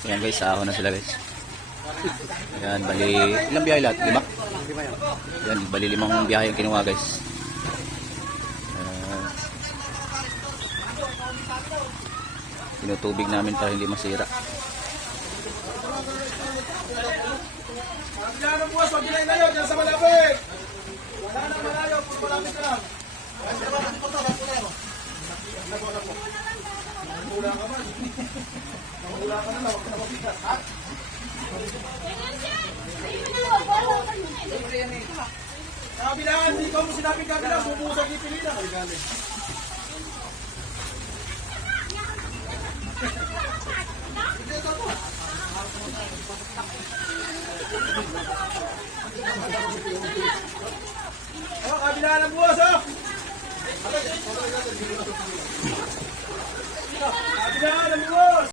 Ayan guys, ahon na sila guys. Ayan, bali, ilang biyahe lahat? Lima? Ayan, bali limang biyahe yung kinuha guys. Tinutubig namin para hindi masira. Wala na buwas, wag nila ilayo, dyan sa malapit. Wala na malayo, puro malapit ka lang. Sa kabilaan, hindi ko mo sinabi kabilaan, bubuhos ang ipilinan. Ay, galing. Oh, kabilaan ang buwas, oh! Kabilaan ang buwas!